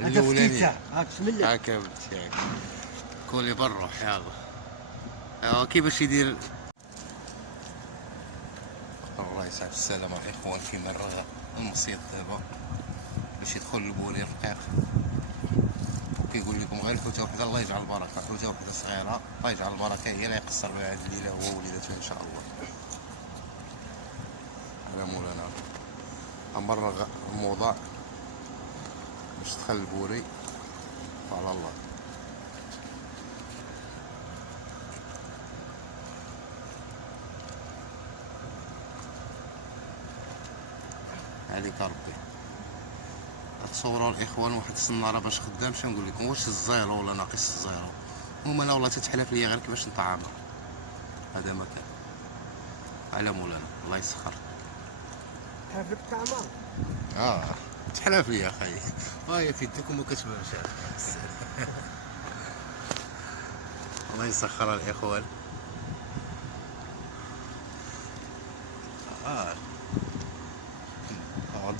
الاولانيه. بسم الله. هاكا بنتي هاكا كولي بالروح يلا. كيفاش يدير الله يسعد السلامة الاخوان. كيما راه المصيد دابا باش يدخل البوري رقيق، وكيقول لكم غير حوته وحده الله يجعل البركه، حوته وحده صغيره الله يجعل البركه هي اللي يقصر بها هذه الليله هو وليدته ان شاء الله. على مولانا امرغ الموضوع باش تدخل البوري على الله. عليك ربي تصوروا الاخوان واحد الصناره باش خدام. شنو نقول لكم، واش الزيرو ولا ناقص الزيرو؟ هما لا والله تتحلف ليا غير كيفاش نطعمها. هذا ما كان على مولانا الله يسخر. تحلف بالطعمه. تحلف ليا اخي هاي في يدك وما كتبانش. الله يسخر الاخوان.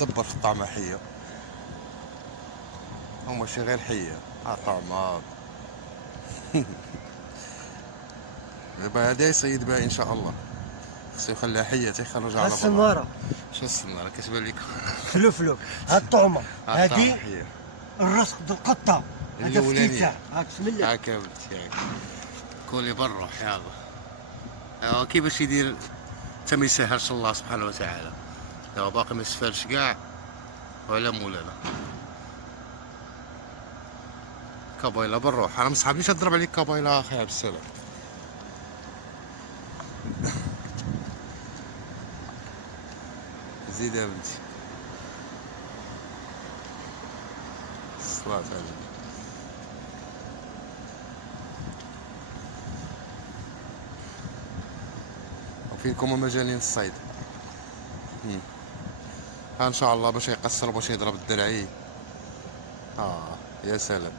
دبر في الطعمه حيه، هو ماشي غير حيه طعمه. دابا هادي يصيد بها ان شاء الله، خصو يخليها حيه تيخرج على برا. السناره شو السناره كتبان لك؟ فلوفلو. هاد الطعمه هادي حيه الرزق د القطه. هذا الاولانيه. بسم الله. هاكا بنتي هاكا كولي بالروح يلا. كيفاش يدير حتى ما يسهلش الله سبحانه وتعالى. دابا باقي ما استفادش كاع وعلى مولانا. كابايلا بالروح. انا مصحابنيش نضرب عليك كابايلا اخي عبد السلام. زيد يا بنتي الصلاة على النبي. وفينكم مجانين الصيد. ان شاء الله باش يقصر باش يضرب الدرعي. يا سلام.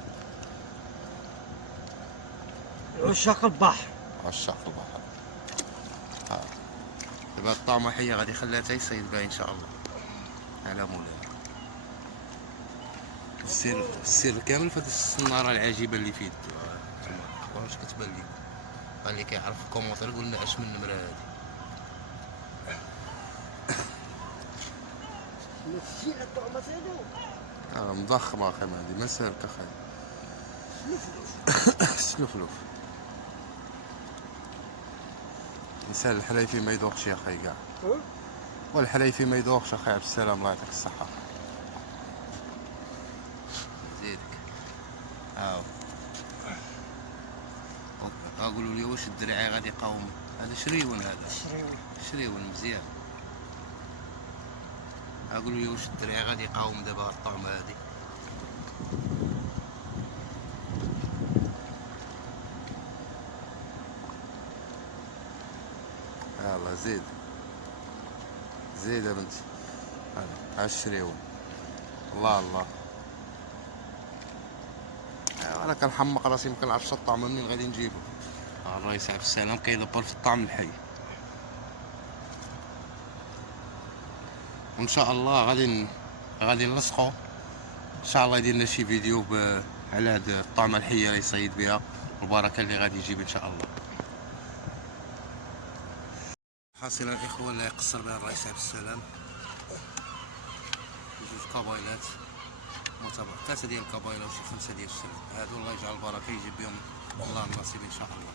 عشاق البحر. عشاق البحر. دابا الطعمه حيه غادي يخليها حتى يصيد بها ان شاء الله على مولانا. السر كامل في هاد الصناره العجيبه اللي في يدو. واش كتبان لكم؟ اللي كيعرف في الكومونتير يقول لنا اش من النمره هادي. نفسي الطعمه هادو. مضخمه اخي هادي ما سالك اخي. سلوفلوف. الانسان الحلايفي ما يذوقش يا اخي كاع. والحلايفي ما يذوقش اخي عبد السلام الله يعطيك الصحه. زيدك قولوا لي واش الدرعي غادي يقاوم؟ هذا شريون، هذا شريون مزيان. قولوا لي واش الدرعي غادي يقاوم دابا الطعمه هذه؟ يلا زيد زيد يا بنتي. هذا الشريون. الله الله. انا كنحمق راسي ما كنعرفش الطعمه منين غادي نجيبو. الله يسعد السلام كيدبر في الطعم الحي. وان شاء الله غادي نلصقو ان شاء الله يدير لنا شي فيديو على هاد الطعمه الحيه اللي يصيد بها والبركه اللي غادي يجيب ان شاء الله. حاصل الاخوه اللي يقصر بها الله يسعد السلام. جوج كابايلات متابعة، 3 ديال الكابايلا وشي 5 ديال السلام. هادو الله يجعل البركه يجيب بهم الله النصيب ان شاء الله.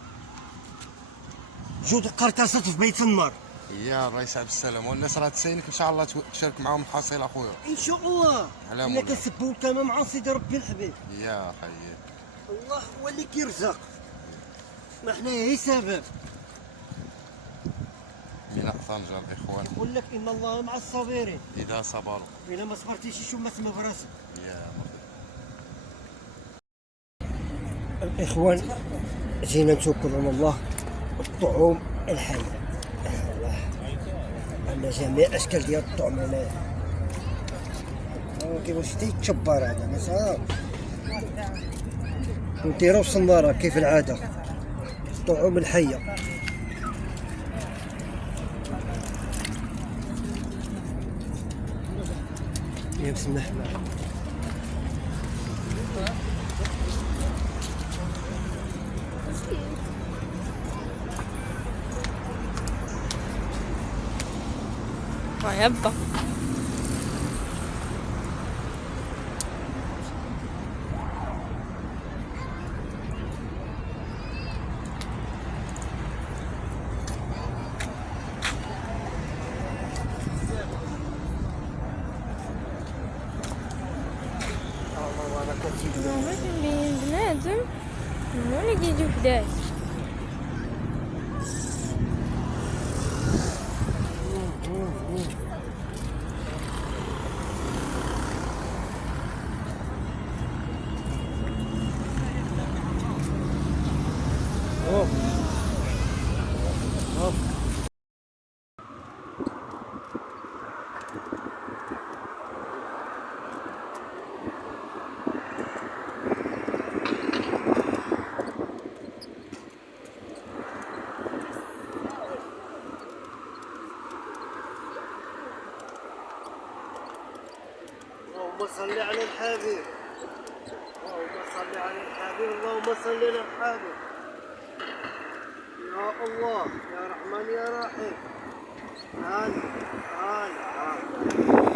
جود قرطاسات في بيت النار. يا الله يسعد السلام. والناس راه تساينك ان شاء الله تشارك معاهم الحصيل اخويا ان شاء الله. الا كنسبوا الكلام مع سيدي ربي الحبيب. يا خيي الله هو اللي كيرزق، ما حنا هي سبب. ميناء طنجة الاخوان يقول لك ان الله مع الصابرين اذا صبروا. الا ما صبرتيش شوف ما تسمى براسك. يا الاخوان جينا نشكروا الله الطعوم الحيه. عندنا جميع اشكال ديال الطعم هنايا. كيفاش تيتشبر هذا مثلا نديرو الصناره كيف العاده. الطعوم الحيه يا بسم الله. يبا. بنادم هو اللي يجي وحداي. اللهم صل على الحبيب، اللهم صل على الحبيب، اللهم صل على الحبيب. يا الله يا رحمن يا رحيم. هلا هلا هلا.